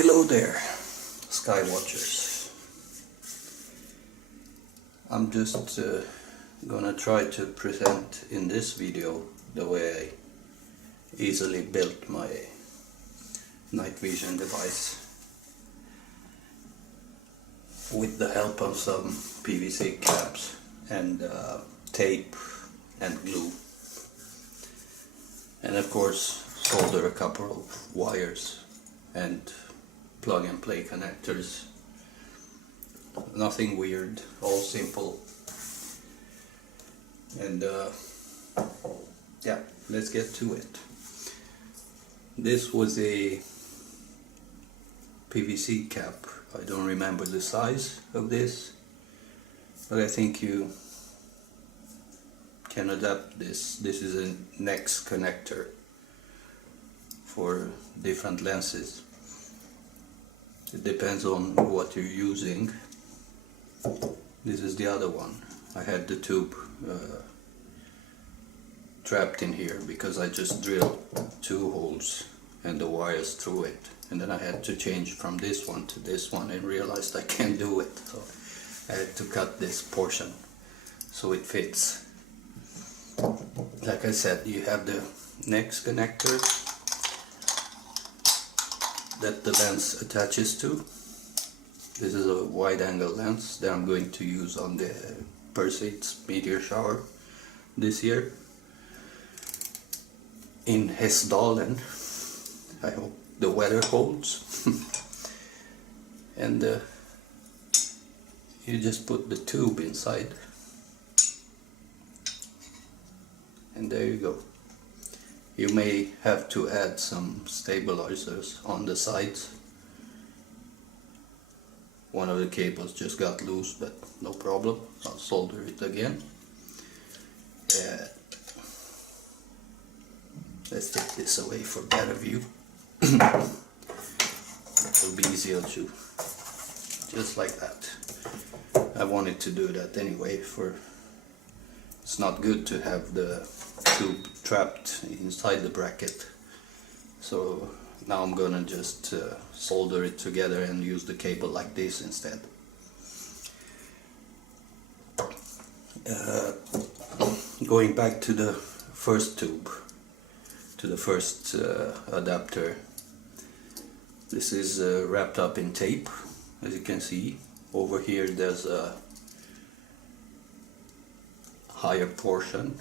Hello there, Sky Watchers. I'm just gonna try to present in this video the way I easily built my night vision device with the help of some PVC caps and tape and glue, and of course solder a couple of wires and plug and play connectors. Nothing weird, all simple. And yeah, let's get to it. This was a PVC cap. I don't remember the size of this, but I think you can adapt this. This is a next connector for different lenses. It depends on what you're using. This is the other one. I had the tube trapped in here because I just drilled 2 holes and the wires through it, and then I had to change from this one to this one and realized I can't do it, so I had to cut this portion so it fits. Like I said, you have the next connector that the lens attaches to. This is a wide angle lens that I'm going to use on the Perseids meteor shower this year in Hesdalen. I hope the weather holds. And you just put the tube inside, and there you go. You may have to add some stabilizers on the sides. One of the cables just got loose, but no problem. I'll solder it again. Let's take this away for better view. It'll be easier to, just like that. I wanted to do that anyway, it's not good to have the tube trapped inside the bracket. So now I'm gonna just solder it together and use the cable like this instead. Going back to the first tube, to the first adapter. This is wrapped up in tape, as you can see. Over here there's a higher portion,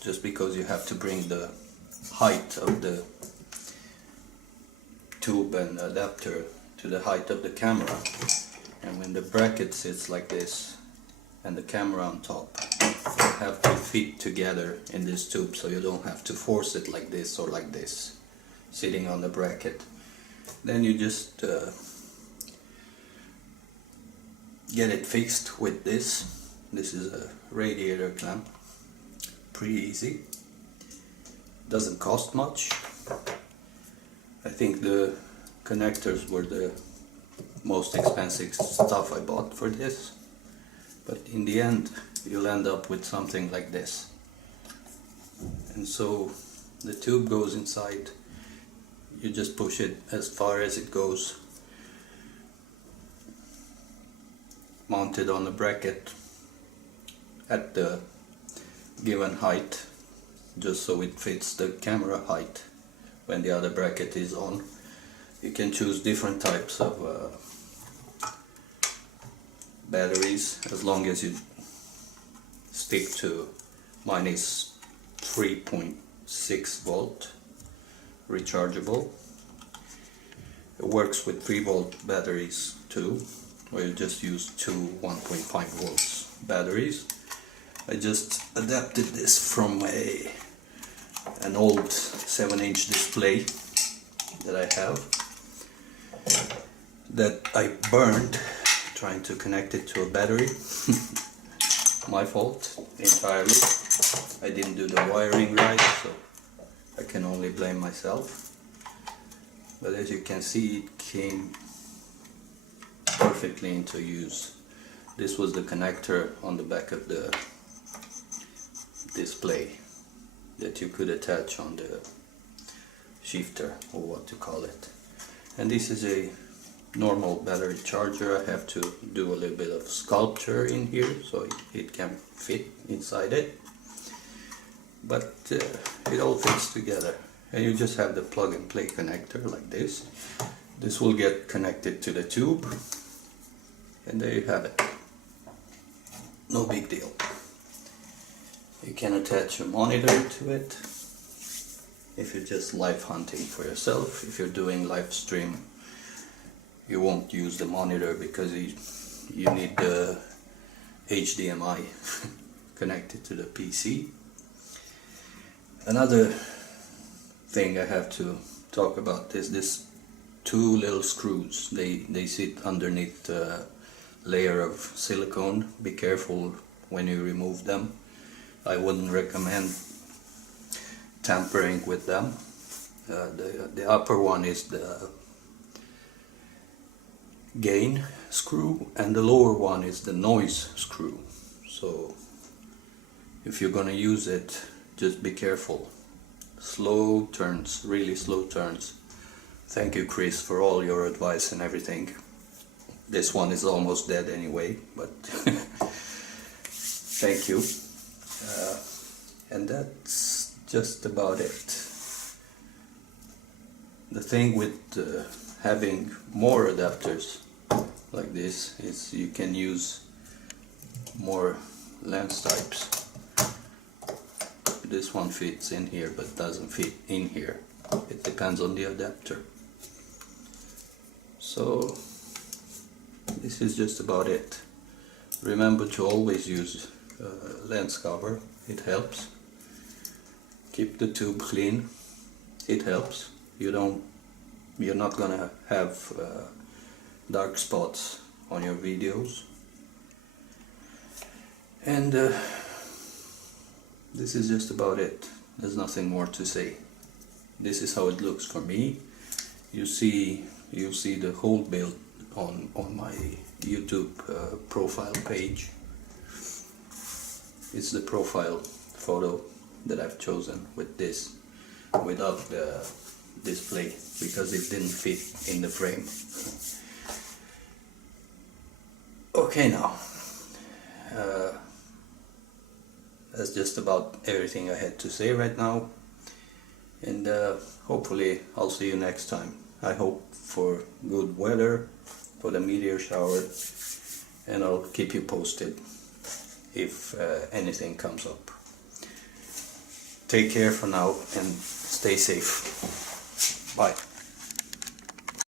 just because you have to bring the height of the tube and adapter to the height of the camera, and when the bracket sits like this and the camera on top, you have to fit together in this tube, so you don't have to force it like this or like this sitting on the bracket. Then you just get it fixed with this. This is a radiator clamp, pretty easy, doesn't cost much. I think the connectors were the most expensive stuff I bought for this, but in the end you'll end up with something like this. And so the tube goes inside, you just push it as far as it goes, mounted on a bracket at the given height, just so it fits the camera height when the other bracket is on. You can choose different types of batteries, as long as you stick to, mine is 3.6 volt rechargeable. It works with 3 volt batteries too, where you just use 2 1.5 volts batteries. I just adapted this from an old 7-inch display that I have, that I burned trying to connect it to a battery. My fault entirely. I didn't do the wiring right, so I can only blame myself. But as you can see, it came perfectly into use. This was the connector on the back of the display that you could attach on the shifter, or what to call it. And this is a normal battery charger. I have to do a little bit of sculpture in here so it can fit inside it, but it all fits together. And you just have the plug and play connector like this. This will get connected to the tube, and there you have it. No big deal. You can attach a monitor to it if you're just live hunting for yourself. If you're doing live stream, you won't use the monitor because you need the HDMI connected to the PC. Another thing I have to talk about is this two little screws. They sit underneath the layer of silicone. Be careful when you remove them. I wouldn't recommend tampering with them. The upper one is the gain screw, and the lower one is the noise screw. So if you're gonna use it, just be careful. Slow turns, really slow turns. Thank you, Chris, for all your advice and everything. This one is almost dead anyway, but thank you. And that's just about it. The thing with having more adapters like this is you can use more lens types. This one fits in here but doesn't fit in here. It depends on the adapter. So this is just about it. Remember to always use lens cover. It helps. Keep the tube clean. It helps. You're not gonna have dark spots on your videos. And this is just about it. There's nothing more to say. This is how it looks for me. You'll see the whole build on my YouTube profile page. It's the profile photo that I've chosen with this, without the display, because it didn't fit in the frame. Okay, now that's just about everything I had to say right now, and hopefully I'll see you next time. I hope for good weather for the meteor shower, and I'll keep you posted if anything comes up. Take care for now and stay safe. Bye.